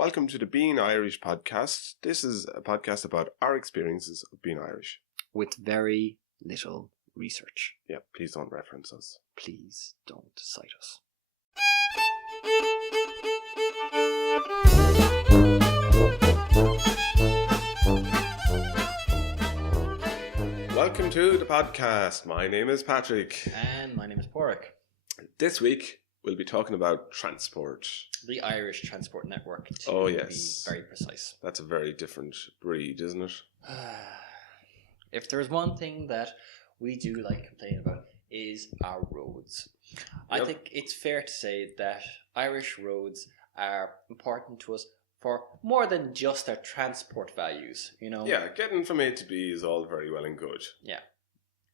Welcome to the Being Irish podcast. This is a podcast about our experiences of being Irish. With very little research. Yeah, please don't reference us. Please don't cite us. Welcome to the podcast. My name is Patrick. And my name is Padraic. This week, we'll be talking about transport. The Irish Transport Network, to be very precise. That's a very different breed, isn't it? If there's one thing that we do like complaining about is our roads. Yep. I think it's fair to say that Irish roads are important to us for more than just their transport values, you know? Yeah, getting from A to B is all very well and good. Yeah.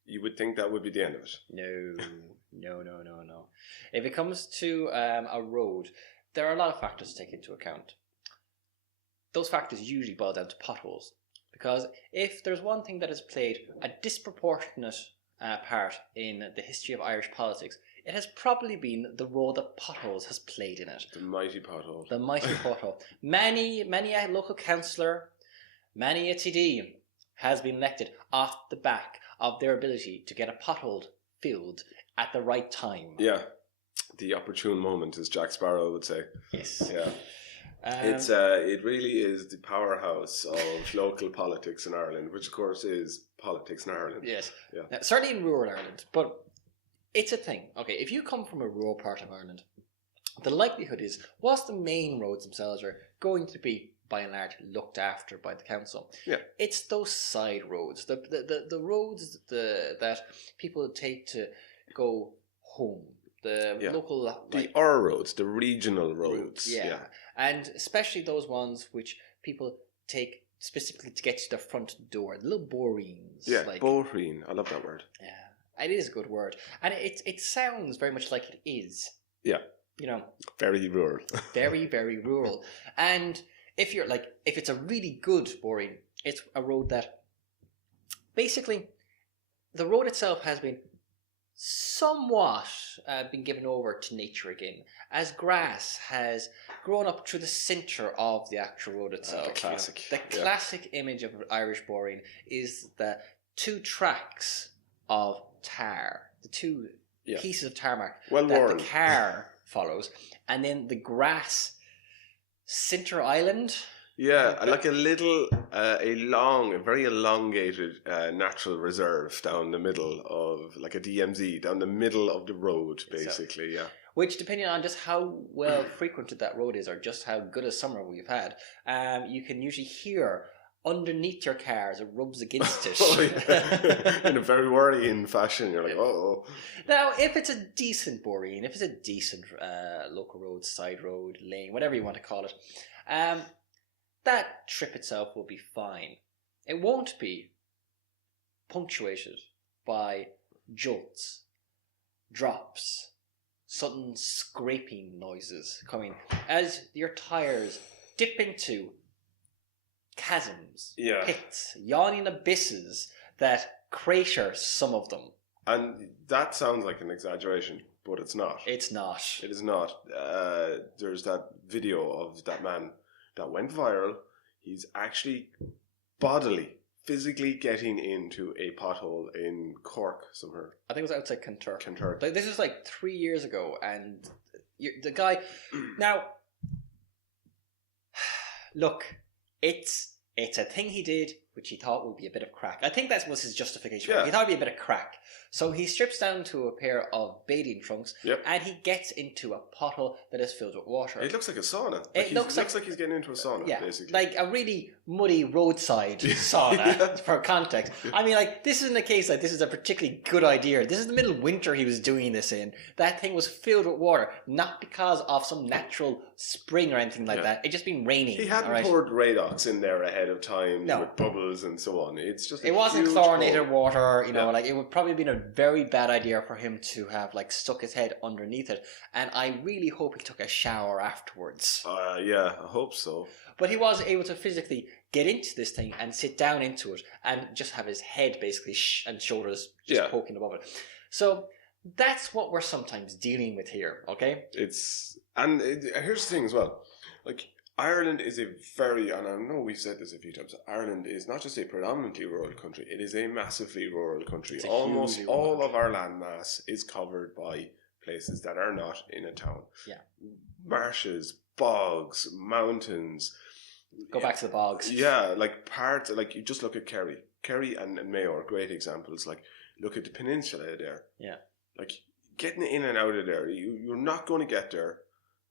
You would think that would be the end of it. No. If it comes to a road, there are a lot of factors to take into account. Those factors usually boil down to potholes. Because if there's one thing that has played a disproportionate part in the history of Irish politics, it has probably been the role that potholes has played in it. The mighty pothole. The mighty pothole. Many a local councillor, many a TD has been elected off the back of their ability to get a pothole filled at the right time. Yeah, the opportune moment, as Jack Sparrow would say. Yes. Yeah. It really is the powerhouse of local politics in Ireland, which of course is politics in Ireland. Yes. Yeah. Now, certainly in rural Ireland, but it's a thing. Okay, if you come from a rural part of Ireland, the likelihood is, whilst the main roads themselves are going to be by and large looked after by the council, yeah, it's those side roads, the roads that people take to go home. The local... The R roads, the regional roads. Yeah. And especially those ones which people take specifically to get to their front door. The little boreens. Yeah, boreen. I love that word. Yeah, it is a good word. And it sounds very much like it is. Yeah. You know. Very rural. Very, very rural. And if it's a really good boreen, it's a road that basically the road itself has been somewhat been given over to nature again, as grass has grown up through the centre of the actual road itself. The classic. The classic image of Irish boreen is the two tracks of tar, the two pieces of tarmac that the car follows, and then the grass centre island. Yeah, like a little, a very elongated natural reserve down the middle of, like a DMZ, down the middle of the road, basically, yeah. Which, depending on just how well frequented that road is, or just how good a summer we've had, you can usually hear underneath your car as it rubs against it. Oh, yeah. In a very worrying fashion, you're like, uh-oh. Now, if it's a decent boreen, if it's a decent local road, side road, lane, whatever you want to call it, that trip itself will be fine. It won't be punctuated by jolts, drops, sudden scraping noises coming as your tyres dip into chasms, pits, yawning abysses that crater some of them. And that sounds like an exaggeration, but it's not. It's not. It is not. There's that video of that man that went viral. He's actually physically getting into a pothole in Cork somewhere. I think it was outside Kinturk. Kinturk. Like, this was like 3 years ago, and the guy... Now, look, it's a thing he did which he thought would be a bit of crack. I think that was his justification. Yeah. He thought it would be a bit of crack. So he strips down to a pair of bathing trunks, and he gets into a pothole that is filled with water. It looks like a sauna. It looks like he's getting into a sauna, basically. Like a really muddy roadside sauna, for context. I mean, like, this isn't a case like this is a particularly good idea. This is the middle of winter he was doing this in. That thing was filled with water, not because of some natural spring or anything like that. It just been raining. He hadn't poured Radox in there ahead of time with bubbles and so on. It's just it wasn't chlorinated water, you know, like it would probably have been a very bad idea for him to have like stuck his head underneath it, and I really hope he took a shower afterwards. Yeah, I hope so. But he was able to physically get into this thing and sit down into it and just have his head basically and shoulders just poking above it. So that's what we're sometimes dealing with here, okay? Here's the thing as well. Like, Ireland is a very, and I know we've said this a few times, Ireland is not just a predominantly rural country, it is a massively rural country. Almost all of our landmass is covered by places that are not in a town. Yeah. Marshes, bogs, mountains. Go back to the bogs. Yeah, like parts, like you just look at Kerry. Kerry and Mayo are great examples. Like, look at the peninsula there. Yeah. Like, getting in and out of there, you're not going to get there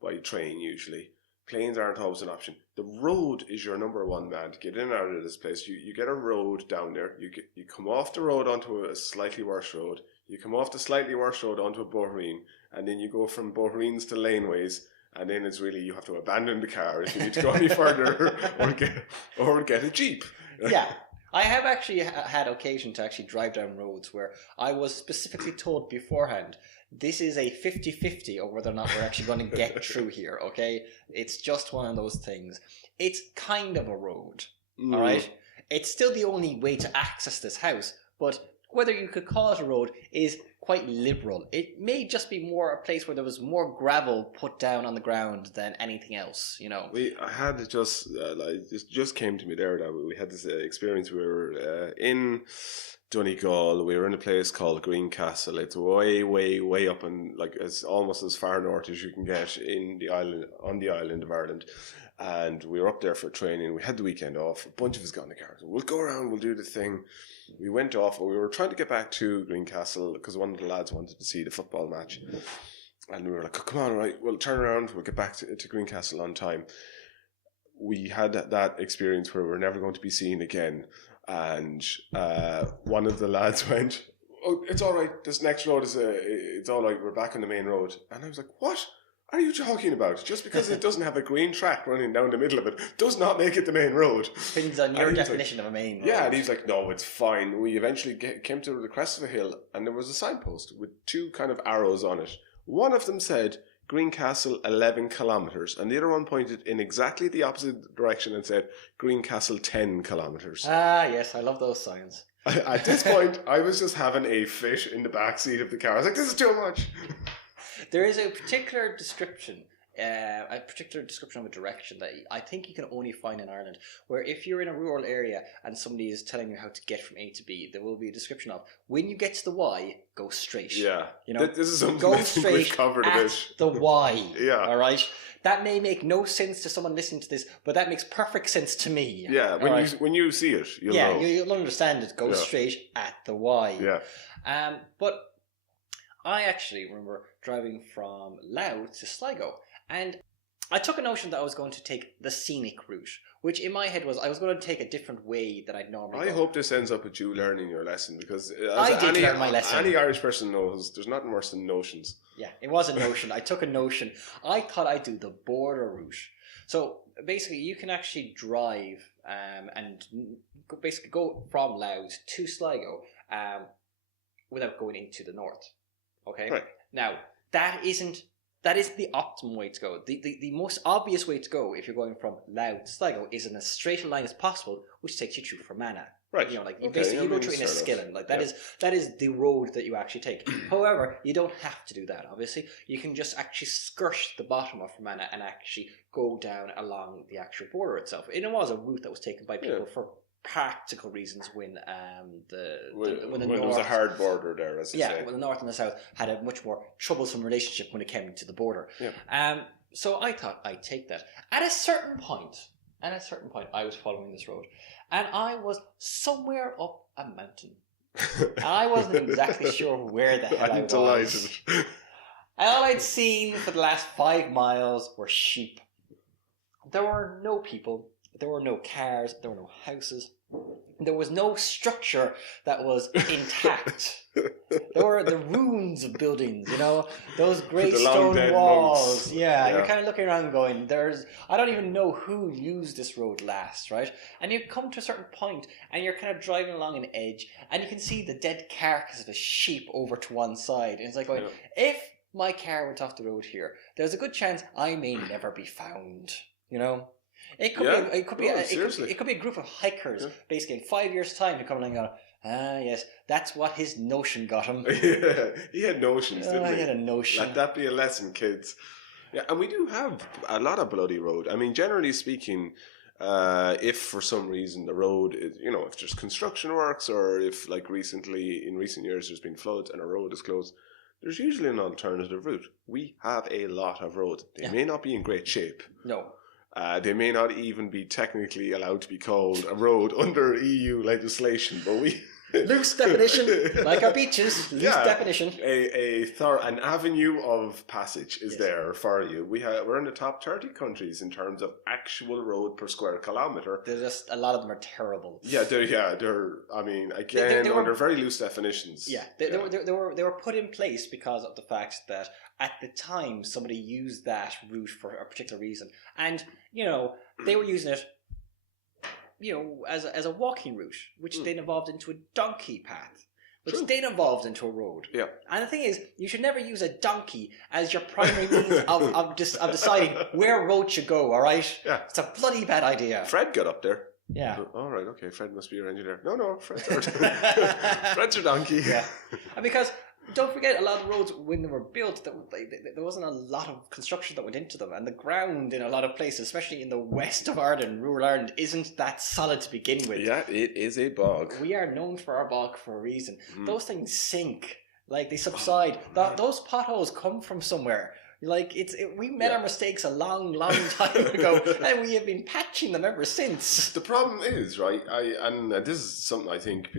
by train usually. Planes aren't always an option. The road is your number one, man, to get in and out of this place. You get a road down there. You come off the road onto a slightly worse road. You come off the slightly worse road onto a bohereen, and then you go from bohereens to laneways, and then it's really, you have to abandon the car if you need to go any further, or get a Jeep. Yeah. I have actually had occasion to actually drive down roads where I was specifically told beforehand, this is a 50-50 of whether or not we're actually going to get through here, okay? It's just one of those things. It's kind of a road, all right? It's still the only way to access this house, but whether you could call it a road is quite liberal. It may just be more a place where there was more gravel put down on the ground than anything else, you know. I had it just came to me there that we had this experience. We were in Donegal. We were in a place called Greencastle. It's way, way, way up, and like it's almost as far north as you can get in the island, on the island of Ireland. And we were up there for training. We had the weekend off. A bunch of us got in the car. So we'll go around. We'll do the thing. We went off. We were trying to get back to Greencastle because one of the lads wanted to see the football match. And we were like, oh, come on, right, we'll turn around. We'll get back to Greencastle on time. We had that experience where we're never going to be seen again. And one of the lads went, oh, it's all right. This next road it's all right. We're back on the main road. And I was like, what are you talking about? Just because it doesn't have a green track running down the middle of it does not make it the main road. Depends on your definition of a main road. Yeah, and he's like, no, it's fine. We eventually came to the crest of a hill, and there was a signpost with two kind of arrows on it. One of them said Greencastle 11 kilometres, and the other one pointed in exactly the opposite direction and said Greencastle 10 kilometres. Ah, yes, I love those signs. At this point, I was just having a fit in the back seat of the car. I was like, this is too much. There is a particular description of a direction that I think you can only find in Ireland, where if you're in a rural area and somebody is telling you how to get from A to B, there will be a description of, when you get to the Y, go straight. Yeah. You know, this is something go I think we've straight covered at a bit. the Y. Yeah. All right? That may make no sense to someone listening to this, but that makes perfect sense to me. Yeah, when you see it, you'll know. Yeah, you'll understand it. Go straight at the Y. Yeah. But I actually remember driving from Louth to Sligo, and I took a notion that I was going to take the scenic route, which in my head was I was going to take a different way than I'd normally I hope this ends up with you learning your lesson, because I did learn my lesson. Any Irish person knows there's nothing worse than notions. Yeah, it was a notion. I took a notion. I thought I'd do the border route. So basically, you can actually drive and basically go from Louth to Sligo without going into the north. Okay? Right. Now, that isn't the optimum way to go. The most obvious way to go if you're going from Louth to Sligo is in as straight a line as possible, which takes you through Fermanagh. Right. You know, like you go through in a skillen. Like that is the road that you actually take. However, you don't have to do that, obviously. You can just actually skirt the bottom of Fermanagh and actually go down along the actual border itself. And it was a route that was taken by people for practical reasons when the north, there was a hard border there, as you say. When the north and the south had a much more troublesome relationship when it came to the border. Yeah. So I thought I'd take that. At a certain point, I was following this road, and I was somewhere up a mountain. And I wasn't exactly sure where the hell I was. Delighted. All I'd seen for the last 5 miles were sheep. There were no people. There were no cars. There were no houses. There was no structure that was intact. There were the ruins of buildings, you know, those grey stone walls. Yeah, you're kind of looking around going, I don't even know who used this road last, right? And you come to a certain point and you're kind of driving along an edge and you can see the dead carcass of a sheep over to one side. And it's like going, if my car went off the road here, there's a good chance I may never be found, you know? It could be a group of hikers basically in 5 years' time to come along and go, yes, that's what his notion got him. Yeah, he had notions, didn't he? He had a notion. Let that be a lesson, kids. Yeah, and we do have a lot of bloody road. I mean, generally speaking, if for some reason the road is, if there's construction works or if like in recent years there's been floods and a road is closed, there's usually an alternative route. We have a lot of roads. They may not be in great shape. No. They may not even be technically allowed to be called a road under EU legislation, but we... Loose definition, like our beaches, loose definition. An avenue of passage is there for you. We're in the top 30 countries in terms of actual road per square kilometre. There's just, a lot of them are terrible. They're I mean, again, under very loose definitions. Yeah, they were put in place because of the fact that at the time somebody used that route for a particular reason. And, they were using it as a walking route, which then evolved into a donkey path, which then evolved into a road. Yeah. And the thing is, you should never use a donkey as your primary means of deciding where road should go, all right? Yeah. It's a bloody bad idea. Fred got up there. Yeah. All right, okay, Fred must be your engineer. No, Fred's our, Fred's your donkey. Yeah. And because... don't forget, a lot of roads, when they were built, there wasn't a lot of construction that went into them. And the ground in a lot of places, especially in the west of Ireland, rural Ireland, isn't that solid to begin with. Yeah, it is a bog. We are known for our bog for a reason. Those things sink. Like, they subside. Those potholes come from somewhere. Like, we made our mistakes a long, long time ago, and we have been patching them ever since. The problem is, right, and this is something I think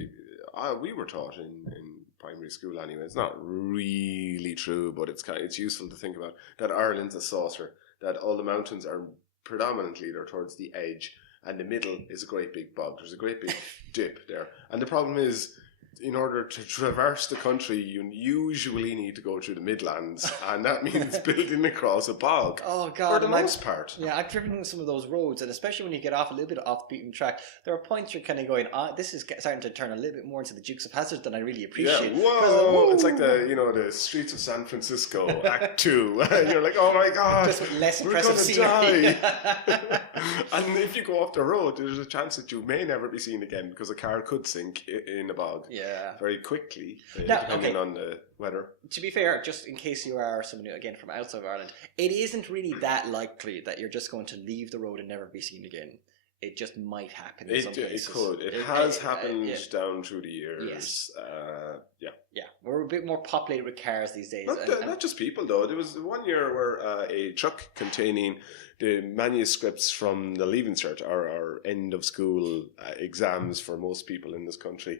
we were taught in primary school anyway. It's not really true, but it's useful to think about that Ireland's a saucer, that all the mountains are predominantly they're towards the edge, and the middle is a great big bog. There's a great big dip there, and the problem is, in order to traverse the country, you usually need to go through the Midlands, and that means building across a bog. Oh God! For the most part. Yeah, I've driven some of those roads, and especially when you get off a little bit off the beaten track, there are points you're kind of going, this is starting to turn a little bit more into the Dukes of Hazzard than I really appreciate. Yeah, whoa! It's like the streets of San Francisco, Act 2. You're like, oh my God, just with less impressive scenery. And if you go off the road, there's a chance that you may never be seen again because a car could sink in a bog. Yeah. Very quickly, now, depending on the weather. To be fair, just in case you are someone again from outside of Ireland, it isn't really that likely that you're just going to leave the road and never be seen again. It just might happen in some places. It could. It has happened down through the years. Yes. Yeah. We're a bit more populated with cars these days. Not just people, though. There was 1 year where a truck containing the manuscripts from the Leaving Cert, our end of school exams for most people in this country,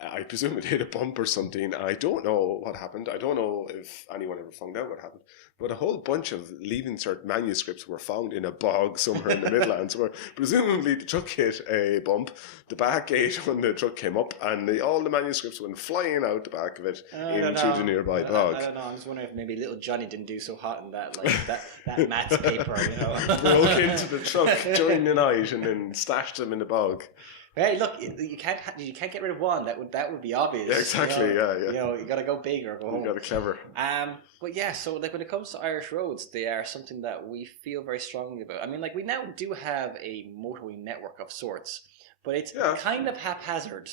I presume it hit a bump or something. I don't know what happened. I don't know if anyone ever found out what happened. But a whole bunch of Leaving Cert manuscripts were found in a bog somewhere in the Midlands where presumably the truck hit a bump, the back gate when the truck came up, and all the manuscripts went flying out the back of it into the nearby bog. I don't know. I'm just wondering if maybe little Johnny didn't do so hot in that, like that maths paper, Broke into the truck during the night and then stashed them in the bog. Hey, look! You can't get rid of one. That would be obvious. Yeah, exactly. You got to go big or go home. You got to clever. But yeah. So like when it comes to Irish roads, they are something that we feel very strongly about. I mean, like we now do have a motorway network of sorts, but it's kind of haphazard,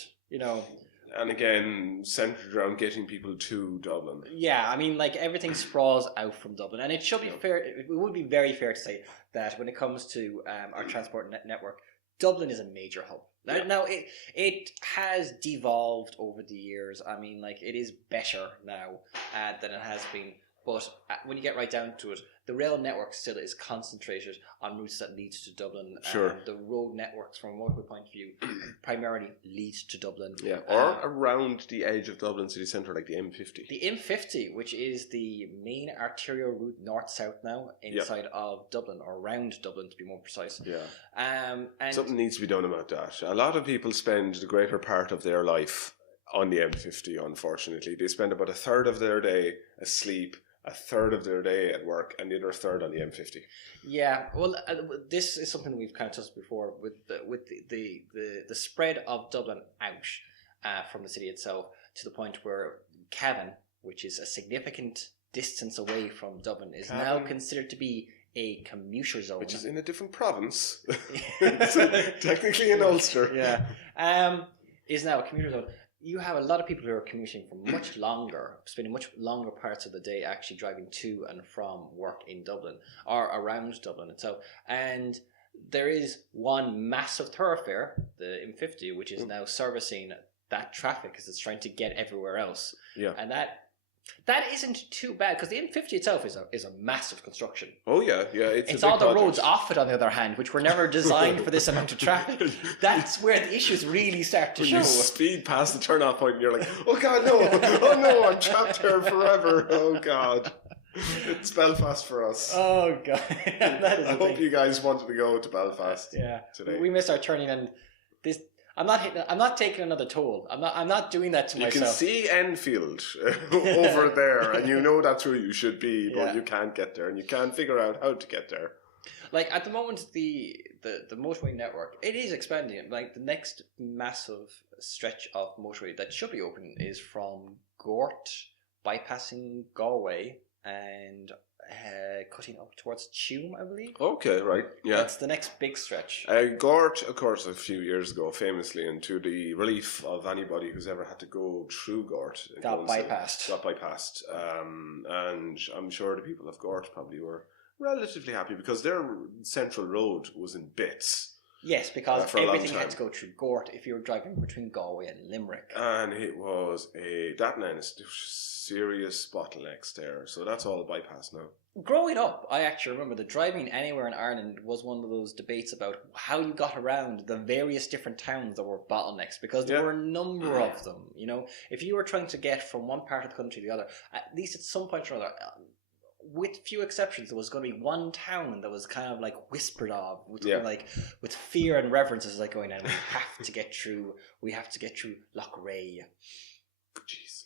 And again, centered around getting people to Dublin. Yeah, I mean, like everything sprawls out from Dublin, and it should be fair. It would be very fair to say that when it comes to our transport network, Dublin is a major hub. Now, it has devolved over the years. I mean, like, it is better now than it has been. But when you get right down to it, the rail network still is concentrated on routes that lead to Dublin. Sure. The road networks, from a motorway point of view, primarily lead to Dublin. Yeah, or around the edge of Dublin city centre, like the M50. The M50, which is the main arterial route north-south now, inside of Dublin, or around Dublin to be more precise. Yeah. And something needs to be done about that. A lot of people spend the greater part of their life on the M50, unfortunately. They spend about a third of their day asleep, a third of their day at work, and the other third on the M50. Yeah, well, this is something we've kind of touched before with the spread of Dublin out from the city itself to the point where Cavan, which is a significant distance away from Dublin, is now considered to be a commuter zone, which is in a different province. It's technically in Ulster. Yeah, is now a commuter zone. you have a lot of people who are commuting for much longer, spending much longer parts of the day actually driving to and from work in Dublin or around Dublin itself. And there is one massive thoroughfare, the M50, which is now servicing that traffic as it's trying to get everywhere else. Yeah. And that isn't too bad because the M50 itself is a massive construction. Oh yeah. It's all the roads off it, on the other hand, which were never designed for this amount of traffic. That's where the issues really start to show. You speed past the turnoff point and you're like, oh God, no. Oh no, I'm trapped here forever. Oh God. It's Belfast for us. Oh God. I hope you guys wanted to go to Belfast today. We missed our turning, and this I'm not taking another toll. I'm not doing that to myself. You can see Enfield over there, and you know that's where you should be, but you can't get there, and you can't figure out how to get there. Like at the moment, the motorway network, it is expanding. Like the next massive stretch of motorway that should be open is from Gort, bypassing Galway, and cutting up towards Tuam, I believe. Okay, right, yeah. That's the next big stretch. Gort, of course, a few years ago, famously, and to the relief of anybody who's ever had to go through Gort, got bypassed. And I'm sure the people of Gort probably were relatively happy because their central road was in bits. Yes, because everything had to go through Gort if you were driving between Galway and Limerick. And it was serious bottlenecks there. So that's all bypass now. Growing up, I actually remember that driving anywhere in Ireland was one of those debates about how you got around the various different towns that were bottlenecks, because there were a number of them. You know, if you were trying to get from one part of the country to the other, at least at some point or other, with few exceptions, there was going to be one town that was kind of like whispered of, with fear and reverence, as like going, and we have to get through Loughrea. Jeez,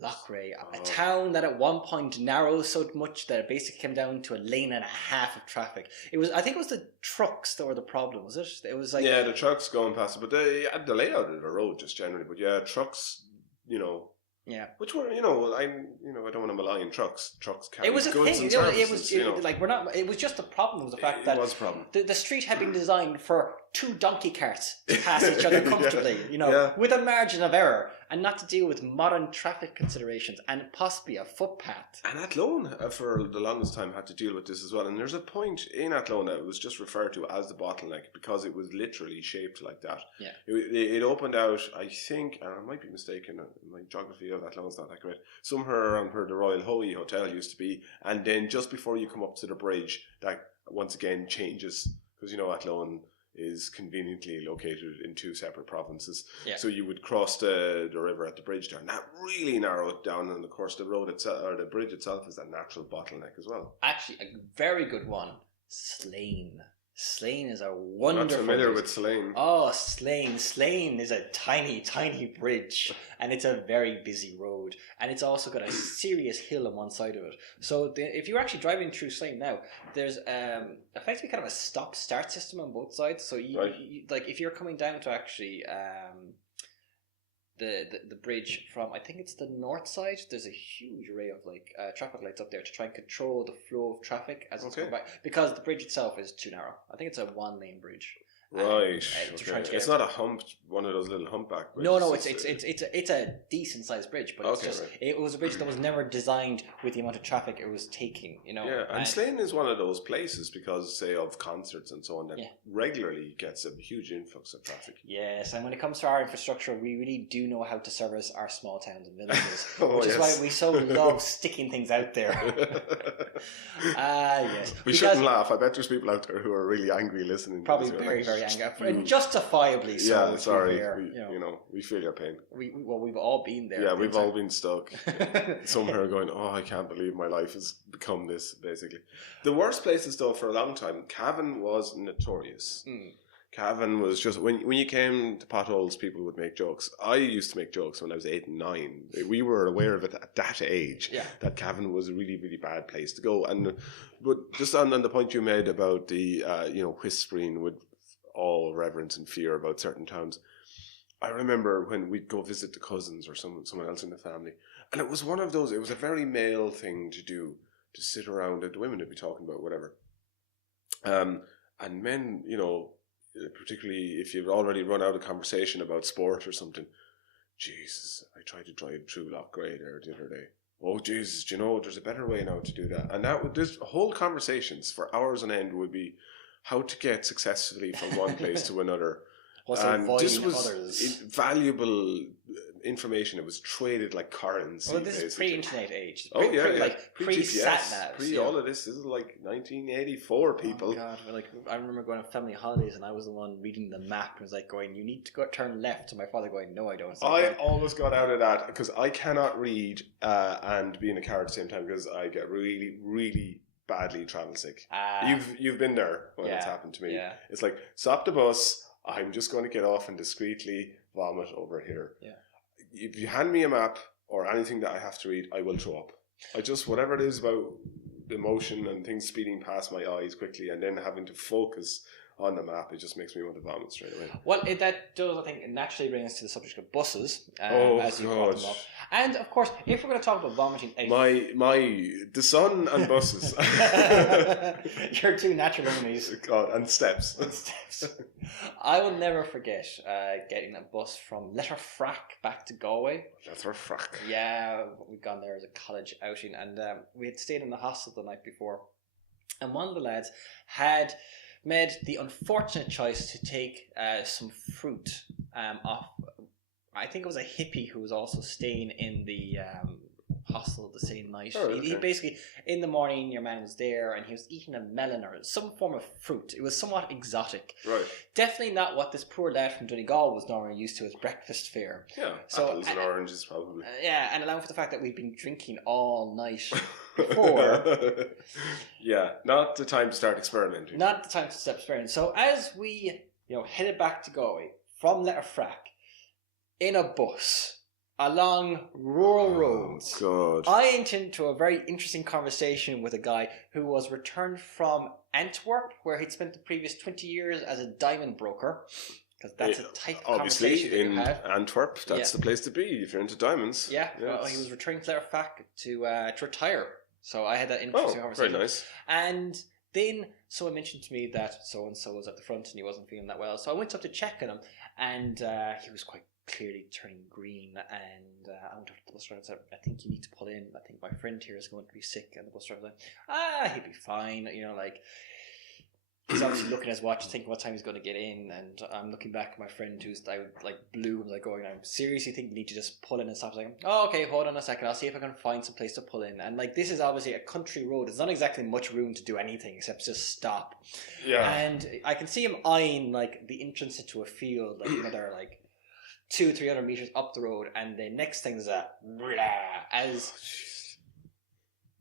Loughrea, a town that at one point narrowed so much that it basically came down to a lane and a half of traffic. I think it was the trucks that were the problem, was it? It was like the trucks going past it, but the layout of the road just generally. But trucks, which were, I don't want to malign trucks. Trucks carry goods and services. It was just the problem was the fact that it was a problem. The street had been designed for 2 donkey carts to pass each other comfortably, with a margin of error, and not to deal with modern traffic considerations and possibly a footpath. And Athlone, for the longest time, had to deal with this as well. And there's a point in Athlone that it was just referred to as the bottleneck because it was literally shaped like that. Yeah. It opened out, I think, and I might be mistaken, my geography of Athlone's not that great, somewhere around where the Royal Hoey Hotel used to be, and then just before you come up to the bridge, that once again changes, because Athlone is conveniently located in 2 separate provinces. Yeah. So you would cross the river at the bridge there, and that really narrowed it down. And of course, the road itself, or the bridge itself, is a natural bottleneck as well. Actually, a very good one, Slane. Slane is a wonderful... I'm not familiar with Slane. Oh, Slane. Slane is a tiny, tiny bridge, and it's a very busy road, and it's also got a serious hill on one side of it. So if you're actually driving through Slane now, there's effectively kind of a stop-start system on both sides. So you like if you're coming down to actually the bridge from, I think it's the north side, there's a huge array of traffic lights up there to try and control the flow of traffic as it's going back, because the bridge itself is too narrow. I think it's a 1-lane bridge. Right. It's not a hump, one of those little humpback bridges. No, it's a decent sized bridge, but it was a bridge that was never designed with the amount of traffic it was taking. Yeah, and Slane is one of those places because, say, of concerts and so on, that regularly gets a huge influx of traffic. Yes, and when it comes to our infrastructure, we really do know how to service our small towns and villages, which is why we so love sticking things out there. Yes. We shouldn't laugh. I bet there's people out there who are really angry listening. Probably very, very angry, and justifiably so. Yeah, sorry. We feel your pain. We've all been there. Yeah, we've all been stuck somewhere going, oh, I can't believe my life has become this, basically. The worst places, though, for a long time, Cavan was notorious. Cavan was just, when you came to potholes, people would make jokes. I used to make jokes when I was 8 and 9. We were aware of it at that age, that Cavan was a really, really bad place to go. But just on the point you made about the, whispering with all reverence and fear about certain towns, I remember when we'd go visit the cousins or someone else in the family, and it was one of those, it was a very male thing to do, to sit around, and the women would be talking about whatever. And men, particularly if you've already run out of conversation about sport or something, Jesus, I tried to drive through Lochgray there the other day. Oh, Jesus, do you know, there's a better way now to do that. And that would, this whole conversations for hours on end would be how to get successfully from one place to another. Also And this avoiding was others. Valuable information. It was traded like currency. Well, this is basically. pre-internet age. Like pre-sat navs. Pre all of this. This is like 1984, people. Oh God! Like I remember going on family holidays, and I was the one reading the map. And was like going, "You need to go turn left." And my father going, "No, I don't." So I always got out of that because I cannot read and be in a car at the same time because I get really, really badly travel sick. You've been there when it's happened to me. Yeah. It's like stop the bus. I'm just going to get off and discreetly vomit over here. Yeah. If you hand me a map or anything that I have to read, I will throw up. I just, whatever it is about the motion and things speeding past my eyes quickly and then having to focus on the map, it just makes me want to vomit straight away. Well, that does, I think, naturally bring us to the subject of buses. As you brought them up. And, of course, if we're going to talk about vomiting... The sun and buses. Your two natural enemies. God, and steps. I will never forget getting a bus from Letterfrack back to Galway. Letterfrack. Yeah, we'd gone there as a college outing, and we had stayed in the hostel the night before. And one of the lads had made the unfortunate choice to take some fruit off. I think it was a hippie who was also staying in the hostel the same night. Oh, okay. He basically, in the morning, your man was there and he was eating a melon or some form of fruit. It was somewhat exotic. Right. Definitely not what this poor lad from Donegal was normally used to as breakfast fare. Yeah, apples and oranges probably. And allowing for the fact that we've been drinking all night before. Yeah, not the time to start experimenting. Not the time to start experimenting. So as we headed back to Galway from Letterfrack in a bus along rural roads, God. I entered into a very interesting conversation with a guy who was returned from Antwerp, where he'd spent the previous 20 years as a diamond broker. Because that's a type of conversation obviously in have. Antwerp, that's the place to be if you're into diamonds. Yeah, well, he was returning to Letterfrack to retire. So I had that interesting conversation. Very nice. And then someone mentioned to me that so-and-so was at the front and he wasn't feeling that well. So I went up to check on him and he was quite clearly turning green, and I went up to the bus driver and said, I think you need to pull in. I think my friend here is going to be sick. And the bus driver said, he'll be fine. He's obviously looking at his watch, thinking what time he's going to get in, and I'm looking back at my friend who's blue, and going, I seriously think you need to just pull in and stop. I was like, oh, okay, hold on a second, I'll see if I can find some place to pull in. And this is obviously a country road. There's not exactly much room to do anything except just stop. Yeah. And I can see him eyeing the entrance into a field, another 200-300 meters up the road, and the next thing is as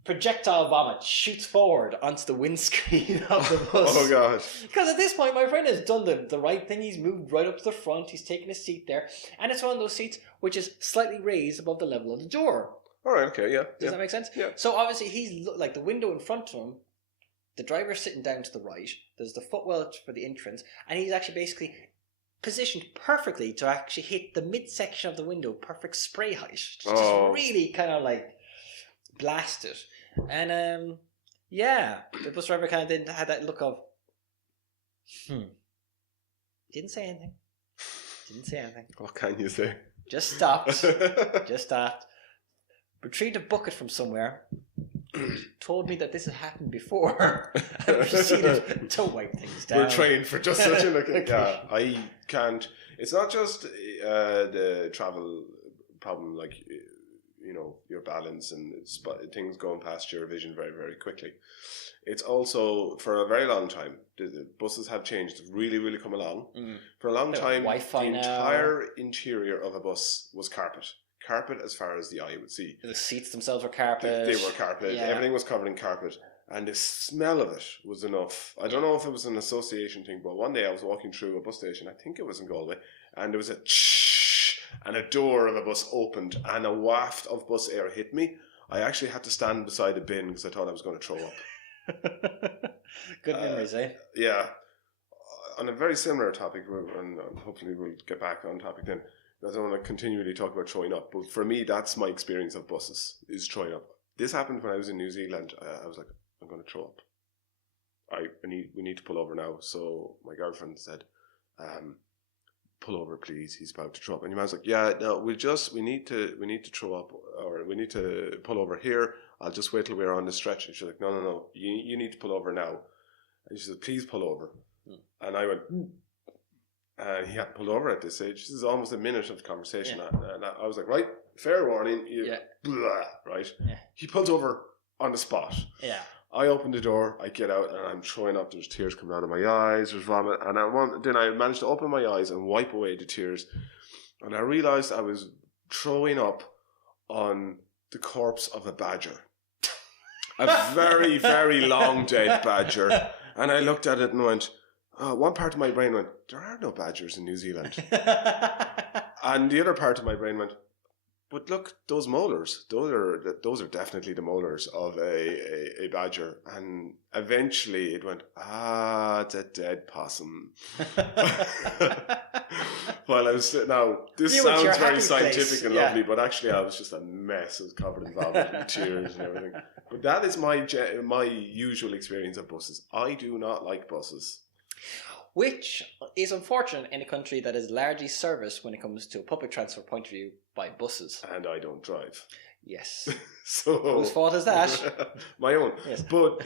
projectile vomit shoots forward onto the windscreen of the bus. Oh God. Because at this point my friend has done the right thing. He's moved right up to the front, he's taken a seat there, and it's one of those seats which is slightly raised above the level of the door. Alright, okay, yeah. Does that make sense? Yeah. So obviously he's the window in front of him, the driver's sitting down to the right, there's the footwell for the entrance, and he's actually basically positioned perfectly to actually hit the midsection of the window, perfect spray height. Just really kind of blast it. And the bus driver kind of had that look of didn't say anything. What can you say? Just stopped retrieved a bucket from somewhere, told me that this had happened before, and proceeded to wipe things down. We're trained for just such a look. Yeah, I can't. It's not just the travel problem, your balance and things going past your vision very, very quickly. It's also, for a very long time, the buses have changed, really, really come along. For a long time, Wi-Fi the entire interior of a bus was carpet as far as the eye would see. The seats themselves were carpet. They were carpet. Yeah. Everything was covered in carpet. And the smell of it was enough. I don't know if it was an association thing, but one day I was walking through a bus station, I think it was in Galway, and there was a and a door of a bus opened and a waft of bus air hit me. I actually had to stand beside a bin because I thought I was going to throw up. Good memories, eh? Yeah. On a very similar topic, and hopefully we'll get back on topic then. I don't want to continually talk about throwing up, but for me, that's my experience of buses, is throwing up. This happened when I was in New Zealand. I was like, I'm going to throw up. We need to pull over now. So my girlfriend said, pull over, please. He's about to throw up. And your man's like, yeah, no, we need to throw up, or we need to pull over here. I'll just wait till we're on the stretch. And she's like, no, you need to pull over now. And she said, please pull over. And I went, and he had pulled over at this stage. This is almost a minute of conversation. Yeah. And I was like, right, fair warning. Blah, right? Yeah. He pulls over on the spot. Yeah. I open the door, I get out, and I'm throwing up. There's tears coming out of my eyes, there's vomit. And then I managed to open my eyes and wipe away the tears. And I realised I was throwing up on the corpse of a badger. A very, very long dead badger. And I looked at it and went, one part of my brain went, there are no badgers in New Zealand. And the other part of my brain went, but look, those molars, those are definitely the molars of a badger. And eventually it went, it's a dead possum. Well, I was, now, this sounds very scientific and lovely, but actually I was just a mess. I was covered in vomit and tears and everything. But that is my usual experience of buses. I do not like buses. Which is unfortunate in a country that is largely serviced when it comes to a public transport point of view by buses. And I don't drive. Yes. So whose fault is that? My own. Yes. But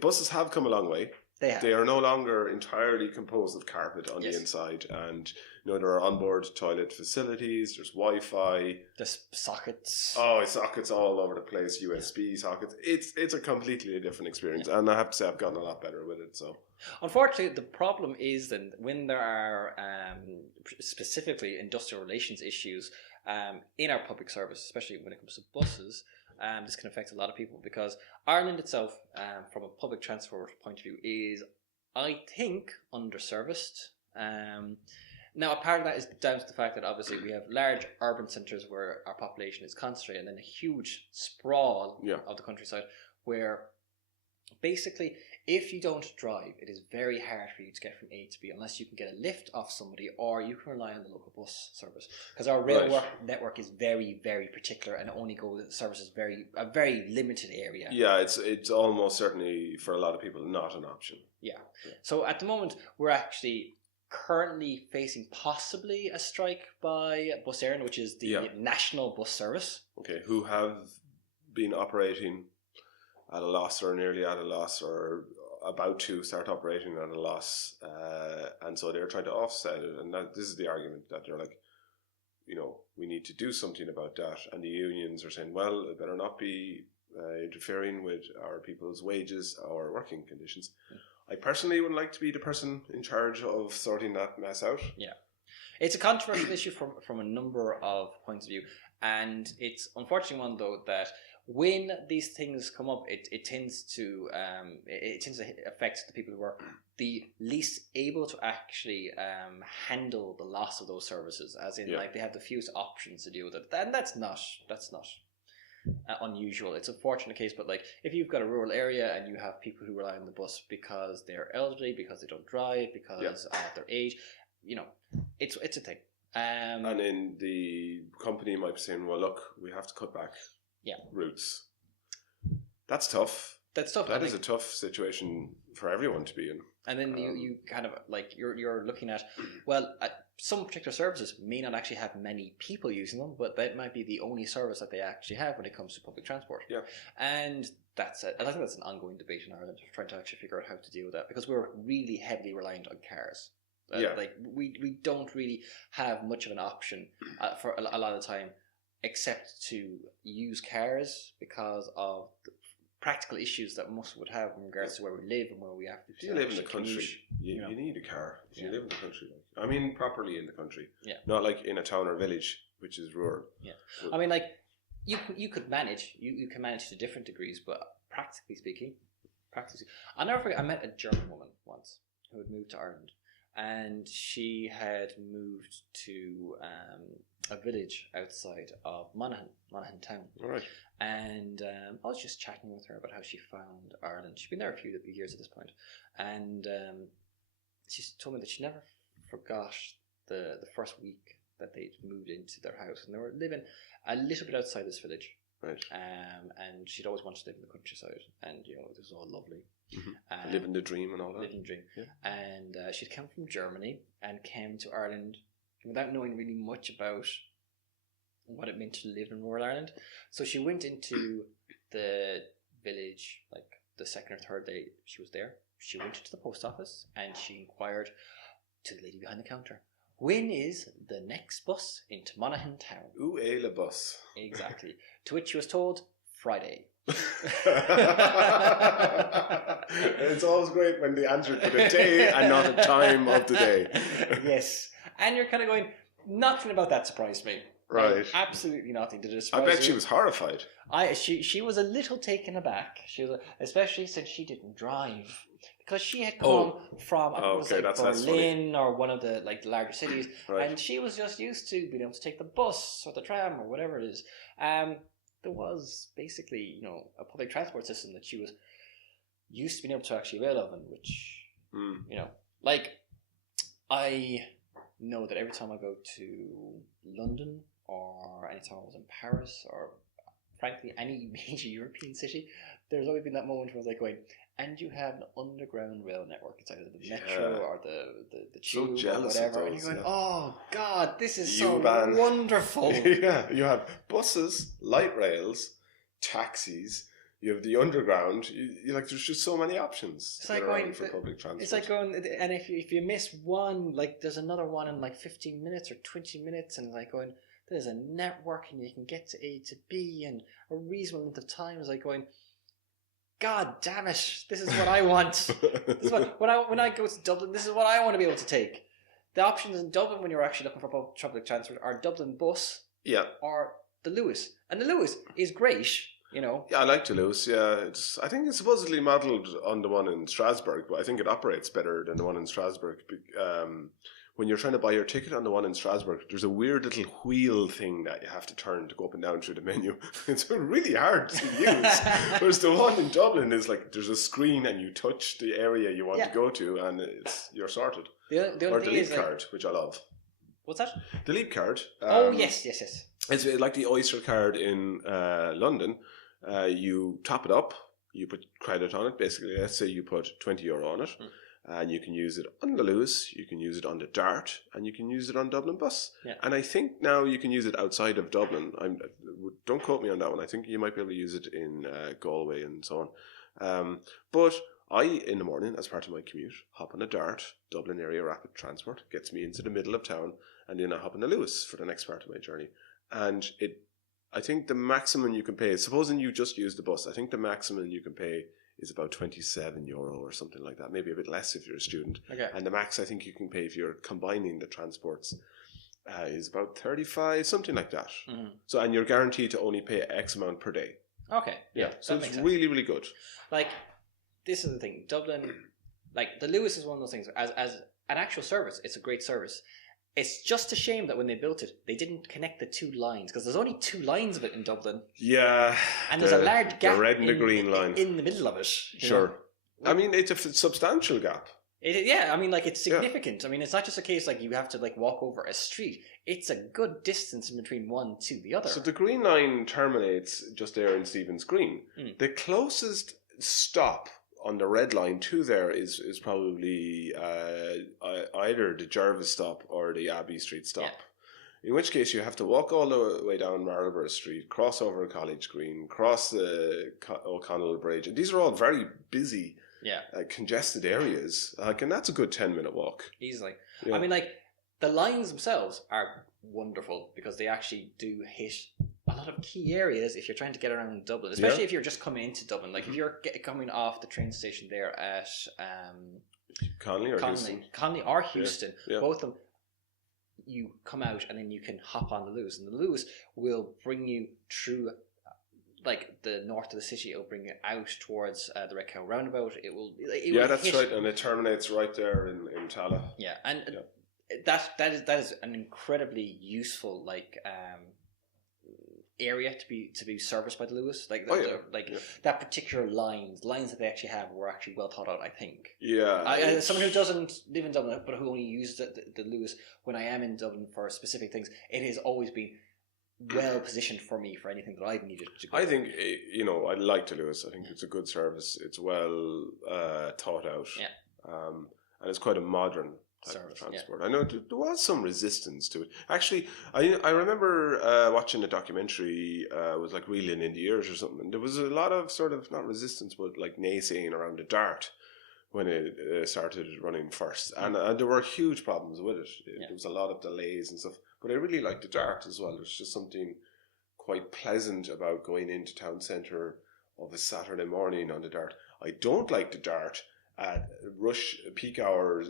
buses have come a long way. They have. They are no longer entirely composed of carpet on the inside, and there are onboard toilet facilities. There's Wi-Fi. There's sockets. Oh, sockets all over the place. USB sockets. It's a completely different experience, and I have to say I've gotten a lot better with it. So, unfortunately, the problem is then when there are specifically industrial relations issues in our public service, especially when it comes to buses. This can affect a lot of people because Ireland itself, from a public transport point of view, is, I think, underserviced. Now, a part of that is down to the fact that obviously we have large urban centres where our population is concentrated, and then a huge sprawl of the countryside where basically if you don't drive, it is very hard for you to get from A to B unless you can get a lift off somebody or you can rely on the local bus service. Because our rail network is very, very particular and only services a very limited area. Yeah, it's almost certainly for a lot of people not an option. Yeah. So at the moment, we're actually currently facing possibly a strike by Bus Éireann, which is the national bus service. Okay, who have been operating at a loss or nearly at a loss or about to start operating at a loss, and so they're trying to offset it, and this is the argument that they're like, we need to do something about that, and the unions are saying, well, it better not be interfering with our people's wages or working conditions. I personally would like to be the person in charge of sorting that mess out. Yeah. It's a controversial issue from a number of points of view, and it's unfortunately one though that when these things come up, it tends to affect the people who are the least able to actually handle the loss of those services, as in like they have the fewest options to deal with it, and that's not unusual. It's a fortunate case, but like if you've got a rural area and you have people who rely on the bus because they're elderly, because they don't drive, because of their age, it's a thing. And then the company might be saying, well, look, we have to cut back routes. That's tough. That is a tough situation for everyone to be in. And then you kind of like you're looking at, well, some particular services may not actually have many people using them, but that might be the only service that they actually have when it comes to public transport. Yeah. And that's it. And I think that's an ongoing debate in Ireland, trying to actually figure out how to deal with that, because we're really heavily reliant on cars. Like we don't really have much of an option for a lot of the time, except to use cars because of the practical issues that most would have in regards to where we live and where we have to. If you live in the country, you need a car. If you live in the country, I mean, properly in the country, not like in a town or village, which is rural. Yeah, I mean, like you could manage. You can manage to different degrees, but practically speaking, I'll never forget. I met a German woman once who had moved to Ireland. And she had moved to a village outside of Monaghan town. All right. And I was just chatting with her about how she found Ireland. She'd been there a few years at this point. And she told me that she never forgot the first week that they'd moved into their house. And they were living a little bit outside this village. Right. And she'd always wanted to live in the countryside. And, it was all lovely. Mm-hmm. Living the dream and all that. Living the dream. Yeah. And she'd come from Germany and came to Ireland without knowing really much about what it meant to live in rural Ireland. So she went into the village like the second or third day she was there. She went to the post office and she inquired to the lady behind the counter, when is the next bus into Monaghan town? Ooh, la bus. Exactly. To which she was told, Friday. It's always great when they answer for the day and not a time of the day. Yes. And you're kind of going, nothing about that surprised me. Right. Like, absolutely nothing did it surprise I bet you. she was horrified. She was a little taken aback. Especially since she didn't drive. Because she had come from Berlin or one of the like larger cities, right. And she was just used to being able to take the bus or the tram or whatever it is. There was basically, a public transport system that she was used to being able to actually avail of, and which, like, I know that every time I go to London or anytime I was in Paris or, frankly, any major European city, there's always been that moment where I was like going, and you have an underground rail network. It's either the metro or the tube or whatever. And you're going, oh, God, this is so wonderful. Yeah, you have buses, light rails, taxis. You have the underground. You like, there's just so many options. It's like going for public transport. It's like going, and if you miss one, like there's another one in like 15 minutes or 20 minutes, and like going, there's a network, and you can get to A to B in a reasonable length of time. It's like going, God damn it! This is what I want. This is when I go to Dublin, this is what I want to be able to take. The options in Dublin when you're actually looking for public transport are Dublin Bus, or the Lewis, and the Lewis is great. Yeah, I like the Lewis. Yeah, I think it's supposedly modelled on the one in Strasbourg, but I think it operates better than the one in Strasbourg. When you're trying to buy your ticket on the one in Strasbourg, there's a weird little wheel thing that you have to turn to go up and down through the menu. It's really hard to use. Whereas the one in Dublin is like there's a screen and you touch the area you want to go to, and you're sorted. The or the Leap card, which I love. What's that? The Leap card. Yes. It's like the Oyster card in London. You top it up, you put credit on it. Basically, let's say you put €20 on it. And you can use it on the Lewis, you can use it on the Dart, and you can use it on Dublin Bus. Yeah. And I think now you can use it outside of Dublin. Don't quote me on that one. I think you might be able to use it in Galway and so on. But I, in the morning, as part of my commute, hop on a Dart, Dublin Area Rapid Transport, gets me into the middle of town, and then I hop on the Lewis for the next part of my journey. And I think the maximum you can pay, supposing you just use the bus, I think the maximum you can pay is about €27 or something like that, maybe a bit less if you're a student. Okay. And the max I think you can pay if you're combining the transports is about 35, something like that. Mm-hmm. So, and you're guaranteed to only pay X amount per day. Okay. Yeah. So it's really, really good. Like, this is the thing. Dublin, like the Lewis is one of those things. As an actual service, it's a great service. It's just a shame that when they built it, they didn't connect the two lines, because there's only two lines of it in Dublin. Yeah. And there's a large gap the red and the green line in the middle of it. Sure. I mean, it's a substantial gap. It's significant. Yeah. I mean, it's not just a case like you have to like walk over a street. It's a good distance in between one to the other. So the green line terminates just there in Stephen's Green. Mm. The closest stop on the red line to there is probably either the Jervis stop or the Abbey Street stop. Yeah. In which case you have to walk all the way down Marlborough Street, cross over College Green, cross the O'Connell Bridge. And these are all very busy, congested areas. And that's a good 10-minute walk. Easily. Yeah. I mean, like, the lines themselves are wonderful because they actually do hit a lot of key areas if you're trying to get around Dublin, especially if you're just coming into Dublin. Like if you're coming off the train station there at Conley or Houston, both of them, you come out and then you can hop on the Lewis, and the Lewis will bring you through like the north of the city. It'll bring you out towards the Red Cow roundabout. That's right, and it terminates right there in Tala. Yeah, and that is an incredibly useful area to be serviced by the Lewis. That particular lines that they actually have were actually well thought out, I think. Yeah. Someone who doesn't live in Dublin but who only uses the Lewis when I am in Dublin for specific things, it has always been well positioned for me for anything that I've needed to go. I think I like the Lewis. I think it's a good service. It's well thought out. Yeah. And it's quite a modern type service, of transport. I know there was some resistance to it. Actually, I remember watching a documentary, it was like Reeling in the Years or something. There was a lot of sort of, not resistance, but like naysaying around the Dart when it started running first. And there were huge problems with it. There was a lot of delays and stuff. But I really liked the Dart as well. There's just something quite pleasant about going into town centre of a Saturday morning on the Dart. I don't like the Dart at rush peak hours,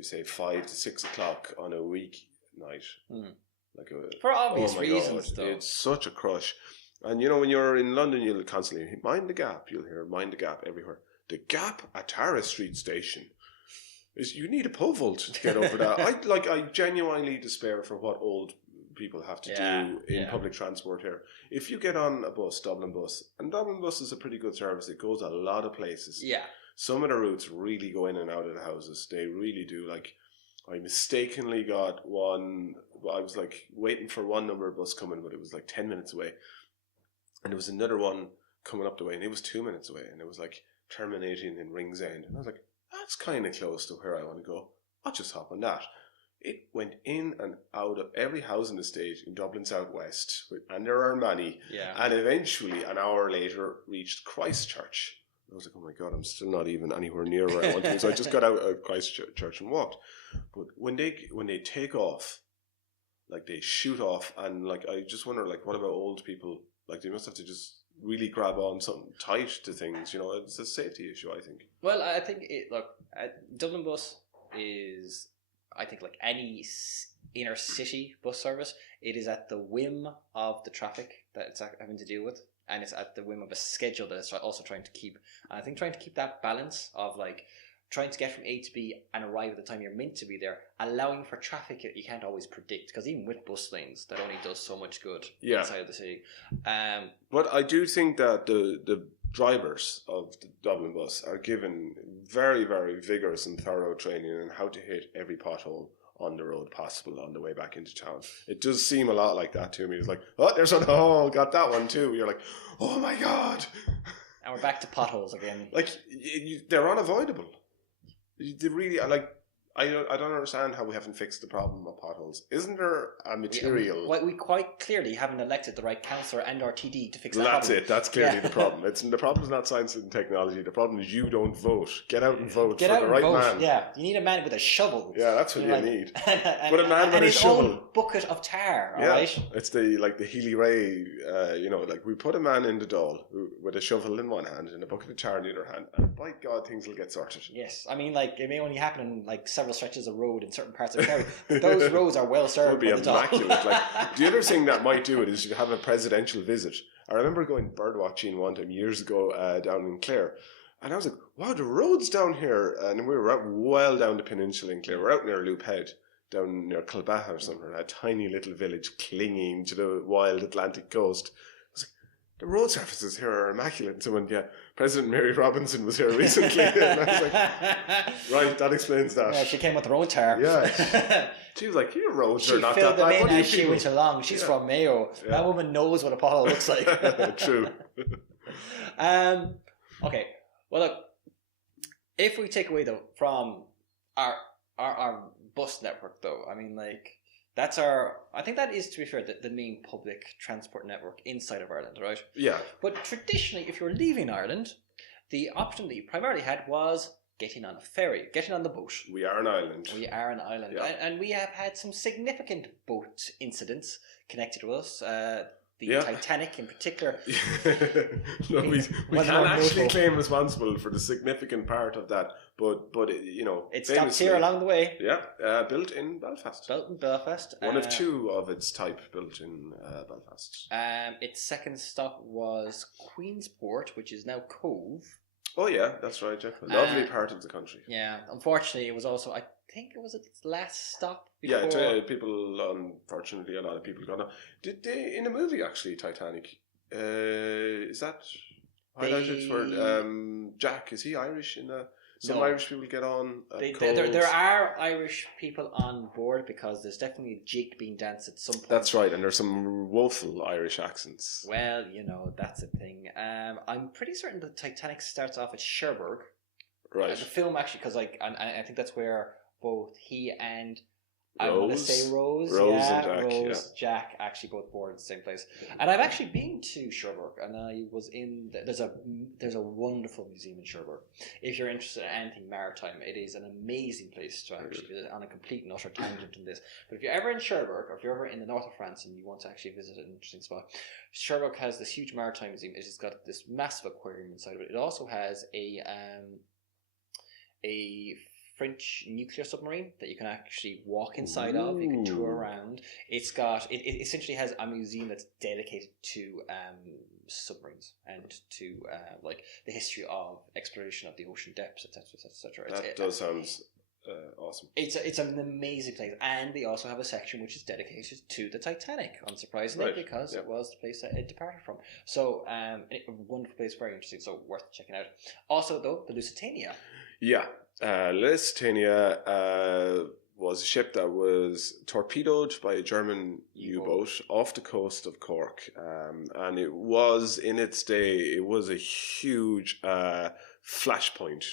say 5 to 6 o'clock on a weeknight. Like for obvious reasons, though. It's such a crush. And you know, when you're in London, you'll constantly mind the gap. You'll hear mind the gap everywhere. The gap at Tara Street Station is, you need a pole vault to get over that. I genuinely despair for what old people have to do in public transport here. If you get on a bus, Dublin Bus, and Dublin Bus is a pretty good service. It goes a lot of places. Yeah. Some of the routes really go in and out of the houses. They really do. Like, I mistakenly got one. I was like waiting for one number of bus coming, but it was like 10 minutes away. And there was another one coming up the way, and it was 2 minutes away. And it was like terminating in Ringsend. And I was like, that's kind of close to where I want to go. I'll just hop on that. It went in and out of every housing estate in Dublin Southwest, and there are many. Yeah. And eventually, an hour later, reached Christchurch. I was like, oh my God, I'm still not even anywhere near where I want to be. So I just got out of Christchurch and walked. But when they take off, like they shoot off, and like I just wonder, like, what about old people? Like, they must have to just really grab on something tight to things. You know, it's a safety issue, I think. Well, I think Dublin Bus is, I think, like any inner city bus service, it is at the whim of the traffic that it's having to deal with, and it's at the whim of a schedule that it's also trying to keep. And I think trying to keep that balance of like trying to get from A to B and arrive at the time you're meant to be there, allowing for traffic that you can't always predict, because even with bus lanes, that only does so much good inside of the city. But I do think that the drivers of the Dublin Bus are given very, very vigorous and thorough training on how to hit every pothole on the road possible on the way back into town. It does seem a lot like that to me. It's like, oh, there's one, oh, got that one too. You're like, oh my God. And we're back to potholes again. Like, they're unavoidable. They really, I don't understand how we haven't fixed the problem of potholes. Isn't there a material? We quite clearly haven't elected the right councillor and our TD to fix that That's problem. it. That's clearly the problem. The problem is not science and technology. The problem is you don't vote. Get out and vote for the right man. Yeah, you need a man with a shovel. Yeah, that's what you need. and, But a man with a shovel. Own bucket of tar. Yeah, right? It's the Healy Ray. We put a man in the Dáil with a shovel in one hand and a bucket of tar in the other hand, and by God, things will get sorted. Yes, I mean, like, it may only happen in like several stretches of road in certain parts of Kerry, but those roads are well served. It would be immaculate. Like, the other thing that might do it is you have a presidential visit. I remember going bird watching one time years ago down in Clare, and I was like, wow, the roads down here, and we were out well down the peninsula in Clare. We're out near Loop Head, down near Kilbaha or something, a tiny little village clinging to the wild Atlantic coast. The road surfaces here are immaculate. And someone, President Mary Robinson was here recently. And I was like, right, that explains that. Yeah, she came with her own tar. Yeah. She was like, your roads are not that bad. She filled them in as she went along. She's from Mayo. Yeah. That woman knows what a pothole looks like. True. Okay. Well, look, if we take away, though, from our bus network, though, I mean, like, I think that is, to be fair, the main public transport network inside of Ireland, right? Yeah. But traditionally, if you're leaving Ireland, the option that you primarily had was getting on a ferry, getting on the boat. We are an island. Yeah. And we have had some significant boat incidents connected with us. The Titanic in particular. No, we can't actually claim responsible for the significant part of that, but it stops here along the way. Yeah, built in Belfast. One of two of its type built in Belfast. Its second stop was Queensport, which is now Cove. Oh yeah, that's right, Jeff. A lovely part of the country. Yeah, unfortunately, it was also, I think it was its last stop before. Yeah, unfortunately, a lot of people got on. Did they, in the movie, actually, Titanic, is that highlighted for Jack? Is he Irish in the... Some Irish people get on. There are Irish people on board, because there's definitely a jig being danced at some point. That's right, and there's some woeful Irish accents. Well, that's a thing. I'm pretty certain the Titanic starts off at Cherbourg. Right. The film actually, because I think that's where both he and I want to say Rose and Jack actually both board in the same place. And I've actually been to Cherbourg, and I was in there's a wonderful museum in Cherbourg. If you're interested in anything maritime, it is an amazing place to actually visit. On a complete and utter tangent in this, but if you're ever in Cherbourg, or if you're ever in the north of France and you want to actually visit an interesting spot, Cherbourg has this huge maritime museum. It's got this massive aquarium inside of it. It also has a French nuclear submarine that you can actually walk inside of. You can tour around. It essentially has a museum that's dedicated to submarines and to like the history of exploration of the ocean depths, etc., etc. That does sound awesome. It's an amazing place, and they also have a section which is dedicated to the Titanic, unsurprisingly, because it was the place that it departed from. So, a wonderful place, very interesting, so worth checking out. Also, though, the Lusitania. Yeah. Lusitania was a ship that was torpedoed by a German U-boat off the coast of Cork, and it was, in its day, it was a huge flashpoint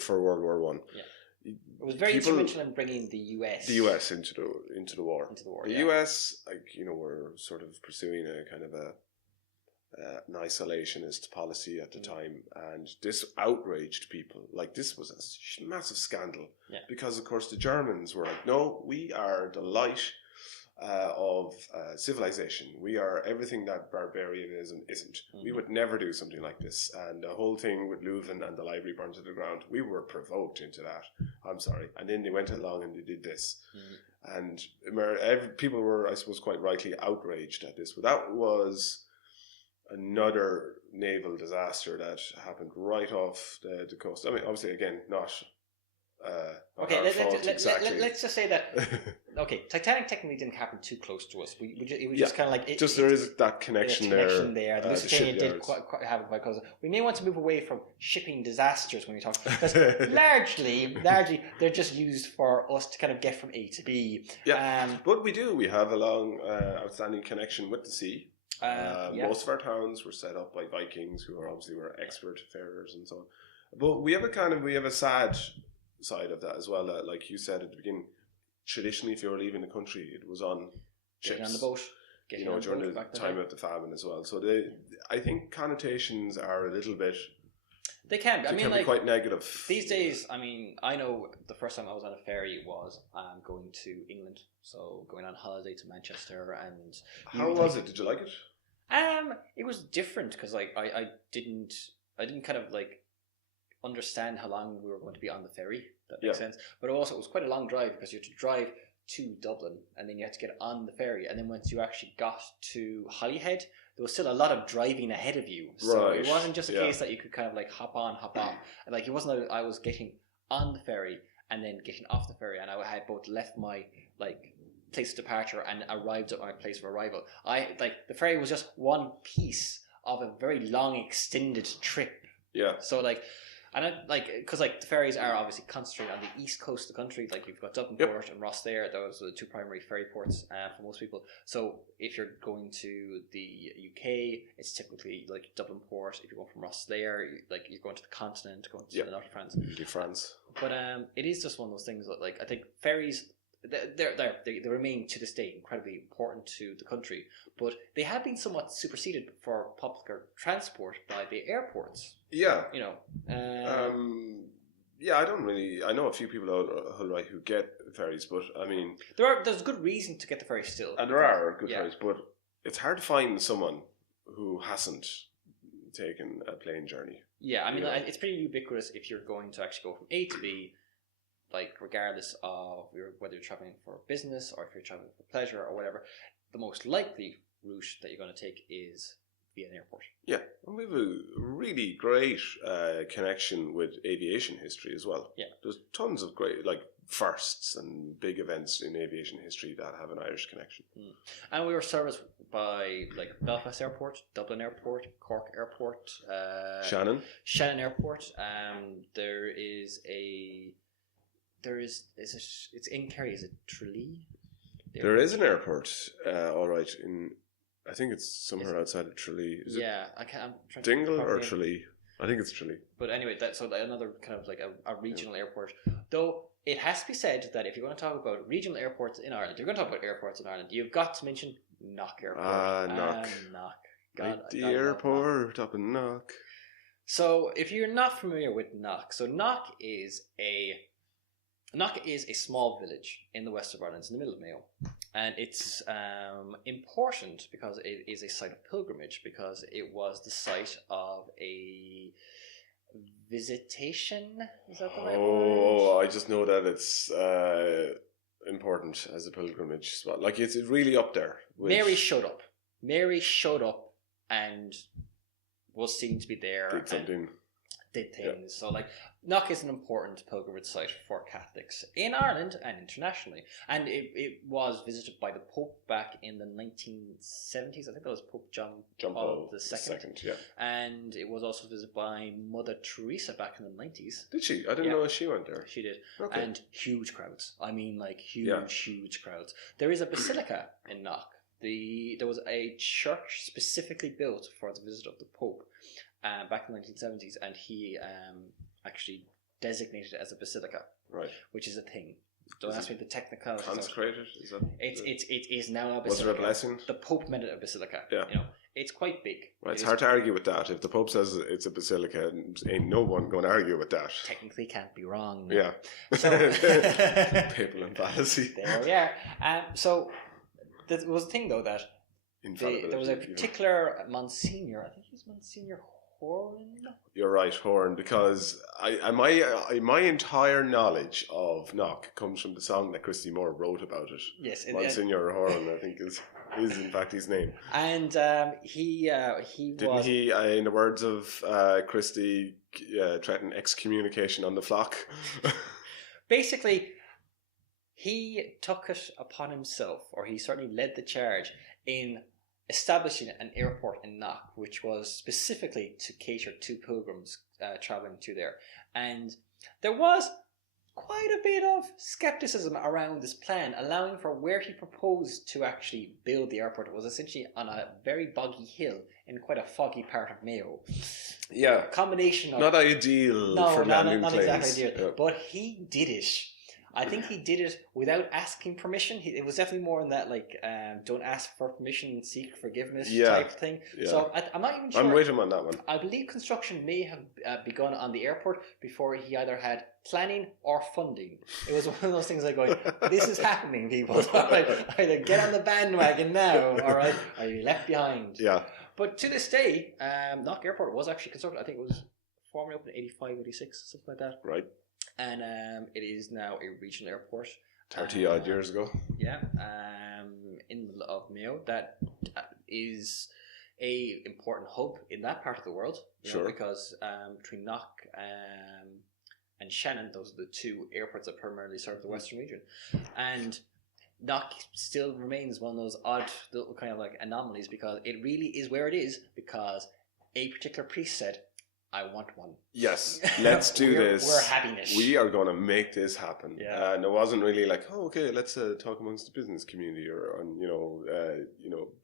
for World War One. Yeah. It was very influential in bringing the US into the war. The US, were sort of pursuing a kind of an isolationist policy at the time, and this outraged people. Like, this was a massive scandal, because of course the Germans were like, no, we are the light of civilization. We are everything that barbarianism isn't. We would never do something like this. And the whole thing with Leuven and the library burned to the ground, we were provoked into that. I'm sorry. And then they went along and they did this. And people were, I suppose, quite rightly outraged at this. But that was another naval disaster that happened right off the coast. I mean, obviously, again, not okay, let's just say that. Okay, Titanic technically didn't happen too close to us. It was just kind of like there is that connection there. The Lusitania did quite have it quite close. We may want to move away from shipping disasters when we talk, because largely they're just used for us to kind of get from A to B. Yeah, but we have a long outstanding connection with the sea. Most of our towns were set up by Vikings, who were expert farers and so on. But we have a sad side of that as well. That, like you said at the beginning, traditionally, if you were leaving the country, it was on ships. Getting on the boat. During the time of the famine as well. So I think connotations are a little bit. They can. Be quite negative these days. I mean, I know the first time I was on a ferry was going to England, so going on holiday to Manchester. And how was it? Did you like it? It was different because I didn't kind of understand how long we were going to be on the ferry. That makes sense. But also, it was quite a long drive because you had to drive to Dublin and then you had to get on the ferry. And then once you actually got to Holyhead, there was still a lot of driving ahead of you. So it wasn't just a case that you could kind of hop on, hop off. Like, it wasn't that I was getting on the ferry and then getting off the ferry, and I had both left my place of departure and arrived at my place of arrival. The ferry was just one piece of a very long extended trip. Yeah. So because the ferries are obviously concentrated on the east coast of the country. Like, you've got Dublin Port and Ross there. Those are the two primary ferry ports for most people. So if you're going to the UK, it's typically Dublin Port. If you're going from Ross there, you're going to the continent, going to the north of France. Usually France. But it is just one of those things that I think ferries, they remain to this day incredibly important to the country, but they have been somewhat superseded for popular transport by the airports. Yeah. I know a few people out Hull, right, who get ferries, but I mean, there's good reason to get the ferry still. And there are good ferries, but it's hard to find someone who hasn't taken a plane journey. Yeah, I mean, it's pretty ubiquitous if you're going to actually go from A to B, regardless of whether you're traveling for business or if you're traveling for pleasure or whatever. The most likely route that you're going to take is via an airport. Yeah, and we have a really great connection with aviation history as well. Yeah, there's tons of great firsts and big events in aviation history that have an Irish connection. And we were serviced by Belfast Airport, Dublin Airport, Cork Airport, Shannon Airport. It's in Kerry. Is it Tralee? There is an airport, all right, I think it's somewhere outside of Tralee. Is it I'm trying Dingle to or Tralee? I think it's Tralee. But anyway, another kind of a regional airport. Though it has to be said that if you're going to talk about regional airports in Ireland, you're going to talk about airports in Ireland, you've got to mention Knock Airport. Knock. Knock. The airport up in Knock. So, if you're not familiar with Knock, so Knock is a small village in the west of Ireland. It's in the middle of Mayo, and it's important because it is a site of pilgrimage, because it was the site of a visitation. Is that the right word? Oh, I just know that it's important as a pilgrimage spot. Like, it's really up there. Mary showed up. Mary showed up and was seen to be there. Did something. Did things. Yeah. So, like, Knock is an important pilgrimage site for Catholics in Ireland and internationally. And it was visited by the Pope back in the 1970s. I think that was Pope John Paul II. Yeah. And it was also visited by Mother Teresa back in the 90s. Did she? I didn't know she went there. She did. Okay. And huge crowds. I mean, like, huge crowds. There is a basilica in Knock. There was a church specifically built for the visit of the Pope back in the 1970s, and he actually designated it as a basilica, right? Which is a thing. Don't ask me the technicalities. Consecrated? Is that? It is now a basilica. Was there a blessing? The Pope made it a basilica. Yeah. You know, it's quite big. Right, it's hard to argue with that. If the Pope says it's a basilica, ain't no one going to argue with that. Technically can't be wrong. No. Yeah. So, papal and fallacy. There we are. So there was a thing though that there was a particular Monsignor. I think he was Monsignor Horan. You're right, Horan, because my entire knowledge of Knock comes from the song that Christy Moore wrote about it. Yes, Monsignor Horan, I think is in fact his name. And he didn't he, in the words of Christy, threaten excommunication on the flock? Basically, he took it upon himself, or he certainly led the charge in establishing an airport in Knock, which was specifically to cater to pilgrims travelling to there. And there was quite a bit of skepticism around this plan, allowing for where he proposed to actually build the airport. It was essentially on a very boggy hill in quite a foggy part of Mayo. Yeah. Combination of... Not ideal for landing planes. Not exactly ideal. Yeah. But he did it. I think he did it without asking permission. It was definitely more in that, like, don't ask for permission and seek forgiveness type thing. Yeah. So I'm not even sure. I'm with him on that one. I believe construction may have begun on the airport before he either had planning or funding. It was one of those things like going, this is happening, people. Either get on the bandwagon now, all right, or you're left behind. Yeah. But to this day, Knock Airport was actually constructed. I think it was formally opened in 85, 86, something like that. Right. And it is now a regional airport. 30 odd years ago. Yeah, in the middle of Mayo. That is a important hub in that part of the world. Sure. Because between Knock and Shannon, those are the two airports that primarily serve the western region. And Knock still remains one of those odd little kind of like anomalies, because it really is where it is because a particular priest said, I want one. Yes, let's do this. We're having it. We are going to make this happen. Yeah. And it wasn't really like, oh, okay, let's talk amongst the business community, or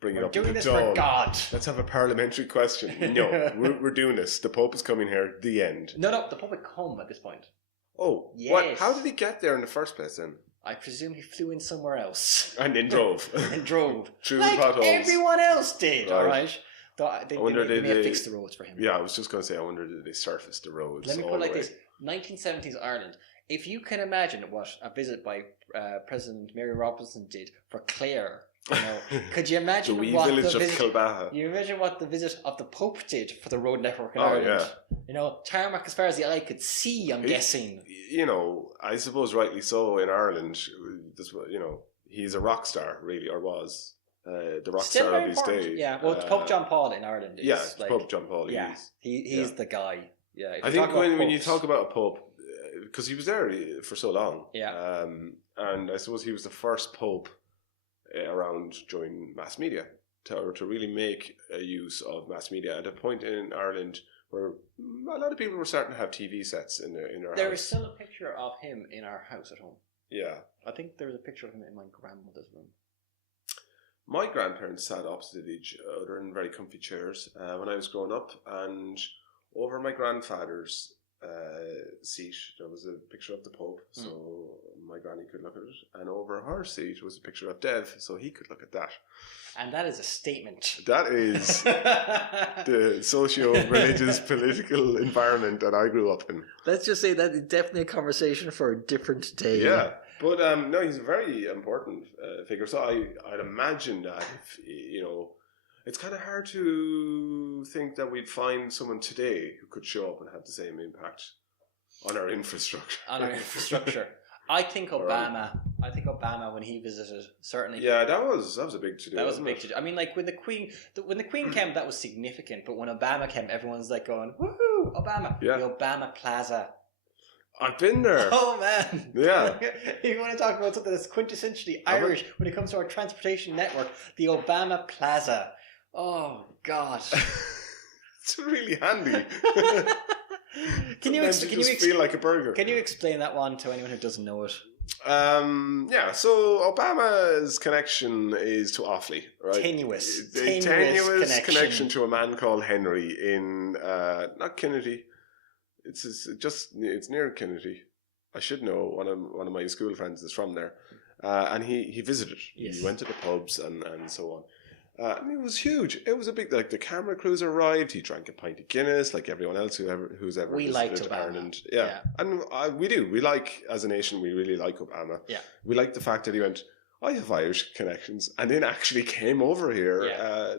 bring it up. We're doing to this the dawn. for God. Let's have a parliamentary question. No, we're doing this. The Pope is coming here. The end. No, the Pope had come at this point. Oh, yes. What? How did he get there in the first place then? I presume he flew in somewhere else. And then drove. Through like potholes. Everyone else did, all right? They may have fixed the roads for him. Yeah, I was just going to say, I wonder did they surface the roads. Let me put it like this. 1970s Ireland. If you can imagine what a visit by President Mary Robinson did for Clare, could you imagine the what village the of Kilbaha. You imagine what the visit of the Pope did for the road network in Ireland. Yeah. Tarmac as far as the eye could see, I'm guessing. I suppose rightly so in Ireland. He's a rock star, really, or was. The rock Still star of his day. Yeah, well, Pope John Paul in Ireland is Pope John Paul. Yeah, he's the guy. Yeah, I think when you talk about a pope, because he was there for so long. Yeah. And I suppose he was the first pope around during mass media to really make a use of mass media at a point in Ireland where a lot of people were starting to have TV sets in their house. There is still a picture of him in our house at home. Yeah. I think there's a picture of him in my grandmother's room. My grandparents sat opposite each other in very comfy chairs when I was growing up, and over my grandfather's seat there was a picture of the Pope, so my granny could look at it, and over her seat was a picture of Dev, so he could look at that. And that is a statement. That is the socio-religious political environment that I grew up in. Let's just say that is definitely a conversation for a different day. Yeah, but no, he's a very important figure. So I'd imagine that if, it's kind of hard to think that we'd find someone today who could show up and have the same impact on our infrastructure. I think Obama. I think Obama when he visited certainly. Yeah, that was a big to do. That was a big to do. I mean, like when the Queen came, that was significant. But when Obama came, everyone's like going, "Woohoo, Obama!" Yeah. The Obama Plaza. I've been there. Oh man. Yeah. You want to talk about something that's quintessentially Irish when it comes to our transportation network? The Obama Plaza. Oh God. It's really handy. Can you feel like a burger? Can you explain that one to anyone who doesn't know it? So Obama's connection is to Offaly, right? Tenuous connection to a man called Henry in not Kennedy. It's near Kennedy. I should know. One of my school friends is from there, and he visited. Yes. He went to the pubs and so on. And it was huge. It was a big, like the camera crews arrived. He drank a pint of Guinness, like everyone else who's ever visited Ireland. Yeah, and we do. We like, as a nation, we really like Obama. Yeah, we like the fact that he went, I have Irish connections, and then actually came over here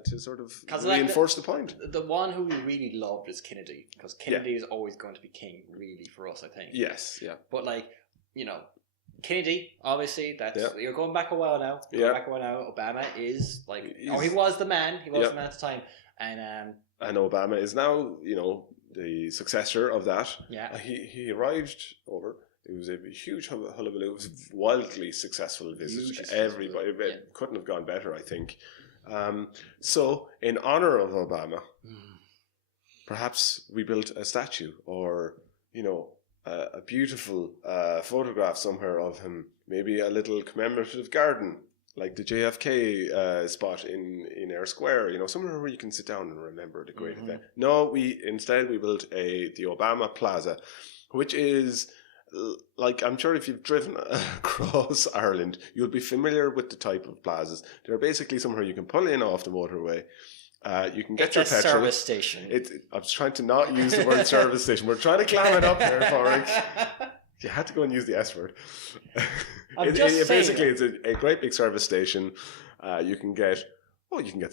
to sort of reinforce the point. The one who we really loved is Kennedy, because Kennedy is always going to be king, really, for us, I think. Yes, yeah. But Kennedy, obviously, you're going back a while now. Obama is he was the man. He was the man at the time, and Obama is now, the successor of that. Yeah, he arrived over. It was a huge hullabaloo. It was a wildly successful visit. Everybody couldn't have gone better, I think. So, in honor of Obama, perhaps we built a statue or, a beautiful photograph somewhere of him. Maybe a little commemorative garden, like the JFK spot in Ayr Square. Somewhere where you can sit down and remember the great event. No, instead we built the Obama Plaza, which is... I'm sure if you've driven across Ireland, you'll be familiar with the type of plazas. They're basically somewhere you can pull in off the motorway. You can get your petrol. It's a service station. I was trying to not use the word service station. We're trying to clam it up there, Padraic. You had to go and use the S word. Basically, it's a great big service station. You can get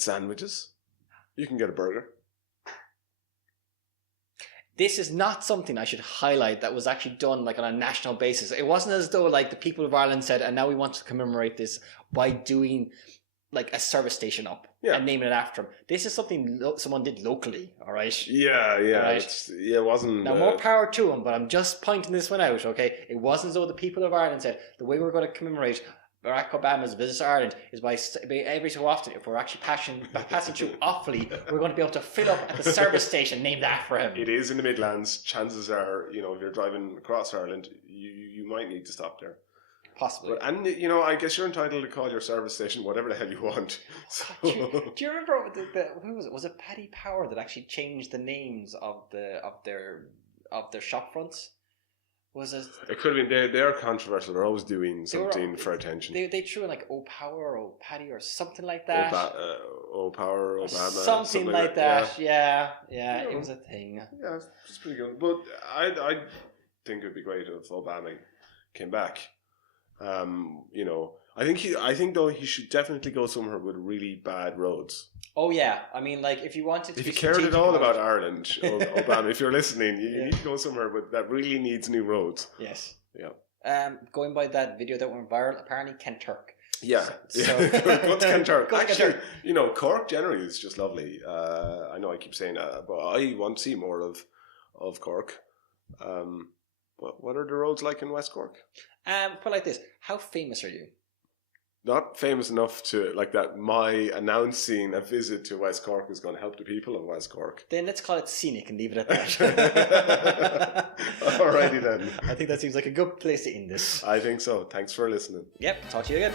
sandwiches. You can get a burger. This is not something I should highlight that was actually done on a national basis. It wasn't as though the people of Ireland said, and now we want to commemorate this by doing a service station up and naming it after him. This is something someone did locally, all right? Yeah. Right? It wasn't... Now, more power to him, but I'm just pointing this one out, okay? It wasn't as though the people of Ireland said, the way we're going to commemorate Barack Obama's visit to Ireland is by every so often, if we're actually passing through Offaly, we're going to be able to fill up at the service station named after him. It is in the Midlands. Chances are, if you're driving across Ireland, you might need to stop there. Possibly. And I guess you're entitled to call your service station whatever the hell you want. So. Do you remember who was it? Was it Paddy Power that actually changed the names of their shop fronts? Was it? It could have been. They're controversial. They're always doing something for attention. They threw in O Power, O Paddy, or something like that. O Power, Obama, something like that. Yeah. It was a thing. Yeah, it's pretty good. But I think it'd be great if Obama came back. I think though he should definitely go somewhere with really bad roads. Oh yeah, I mean, if you wanted to, if you cared at all about Ireland, Obama, if you're listening, you need to go somewhere that really needs new roads. Yes. Yeah. Going by that video that went viral, apparently Kenturk. Yeah. Go to Kenturk. Actually, Cork generally is just lovely. I know I keep saying that, but I want to see more of Cork. What are the roads like in West Cork? Put like this: how famous are you? Not famous enough to that. My announcing a visit to West Cork is going to help the people of West Cork. Then let's call it scenic and leave it at that. Alrighty then. I think that seems like a good place to end this. I think so. Thanks for listening. Yep. Talk to you again.